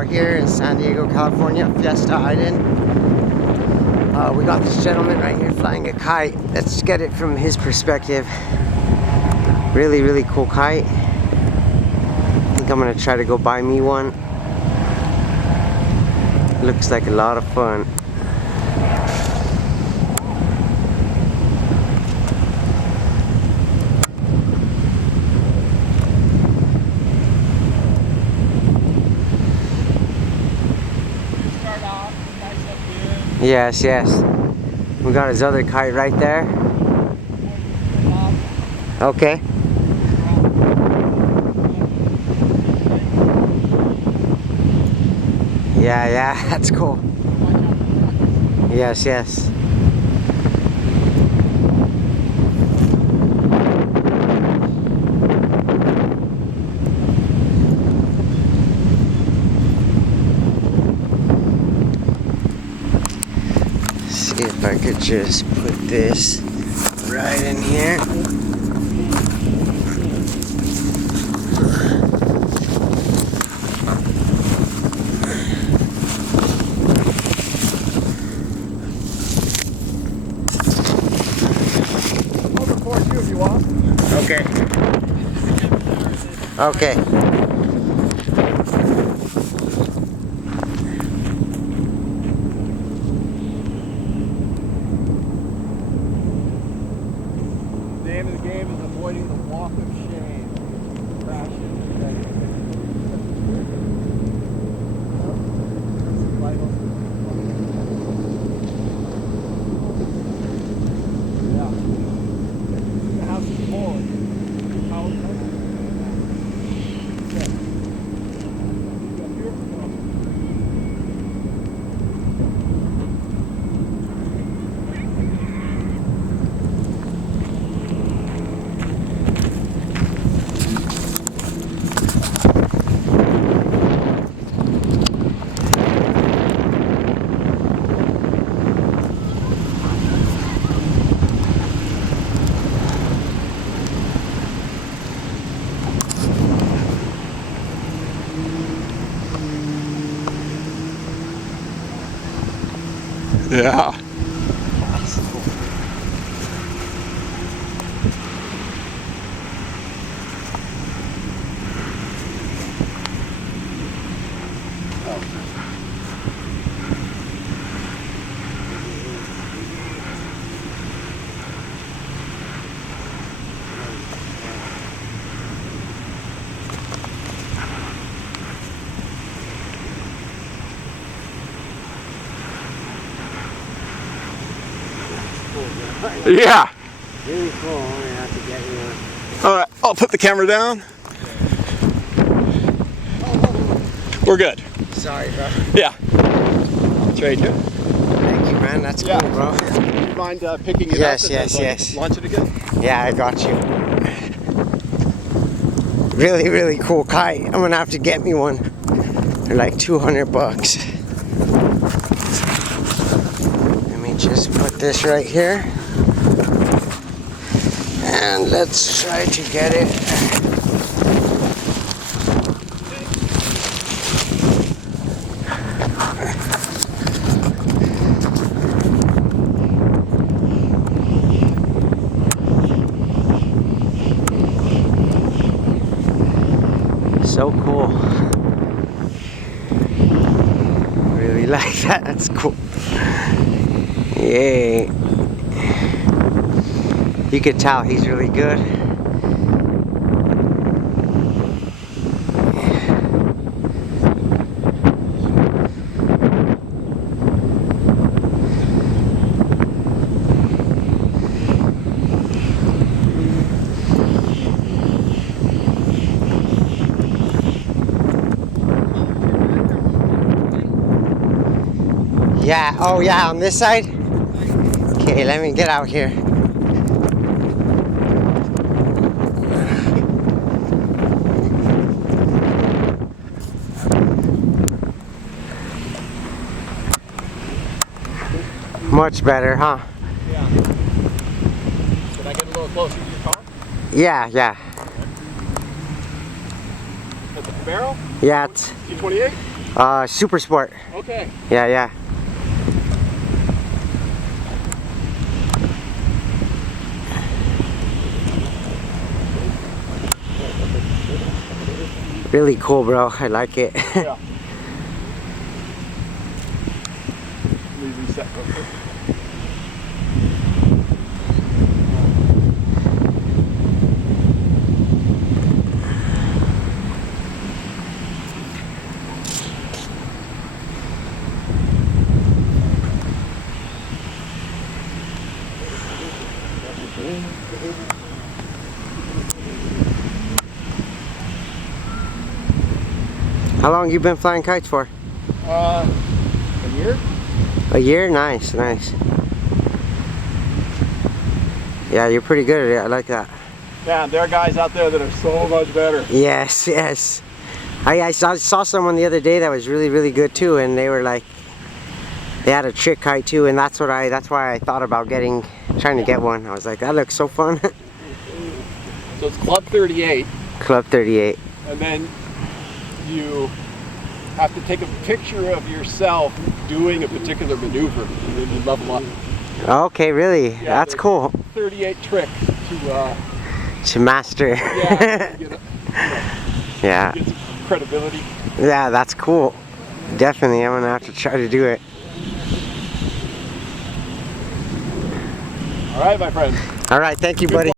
out here in San Diego, California, Fiesta Island. We got this gentleman right here flying a kite. Let's get it from his perspective. Really, really cool kite. I think I'm gonna try to go buy me one. Looks like a lot of fun. Yes, yes. We got his other kite right there. Okay. Yeah, yeah, that's cool. Yes, yes. See if I could just put this right in here. I'll record you if you want. Okay. Okay. The name of the game is avoiding the walk of shame. Crashing. Yeah. The house is full. How is that? Okay. Up here? No. Yeah. Yeah. Really cool. I'm gonna have to get you one. All right, I'll put the camera down. We're good. Sorry, bro. Yeah. Trade you. Thank you, man. That's cool, bro. Do you mind picking it Yes, up? yes, and, yes. Launch it again? Yeah, I got you. Really, really cool kite. I'm gonna have to get me one. They're like $200. Let me just put this right here. And let's try to get it. So cool. Really like that. That's cool. Yay. You could tell he's really good. Yeah, oh yeah, on this side? Okay, let me get out here. Much better, huh? Yeah. Did I get a little closer to your car? Yeah, yeah. At the barrel? Yeah, it's, T28? Super Sport. Okay. Yeah, yeah. Really cool, bro. I like it. Yeah. Let me reset real quick. How long you been flying kites for? A year? A year? Nice, nice. Yeah, you're pretty good at it. I like that. Yeah, there are guys out there that are so much better. Yes, yes. I saw someone the other day that was really, really good too, and they were like, they had a trick kite too, and that's why I thought about trying to get one. I was like, that looks so fun. So it's Club 38. Club 38. And then you have to take a picture of yourself doing a particular maneuver, and then you level up. Okay, really? Yeah, That's cool. 38 tricks To master. yeah, to get Yeah. get some credibility. Yeah, that's cool. Definitely, I'm gonna have to try to do it. All right, my friend. All right, thank you, buddy.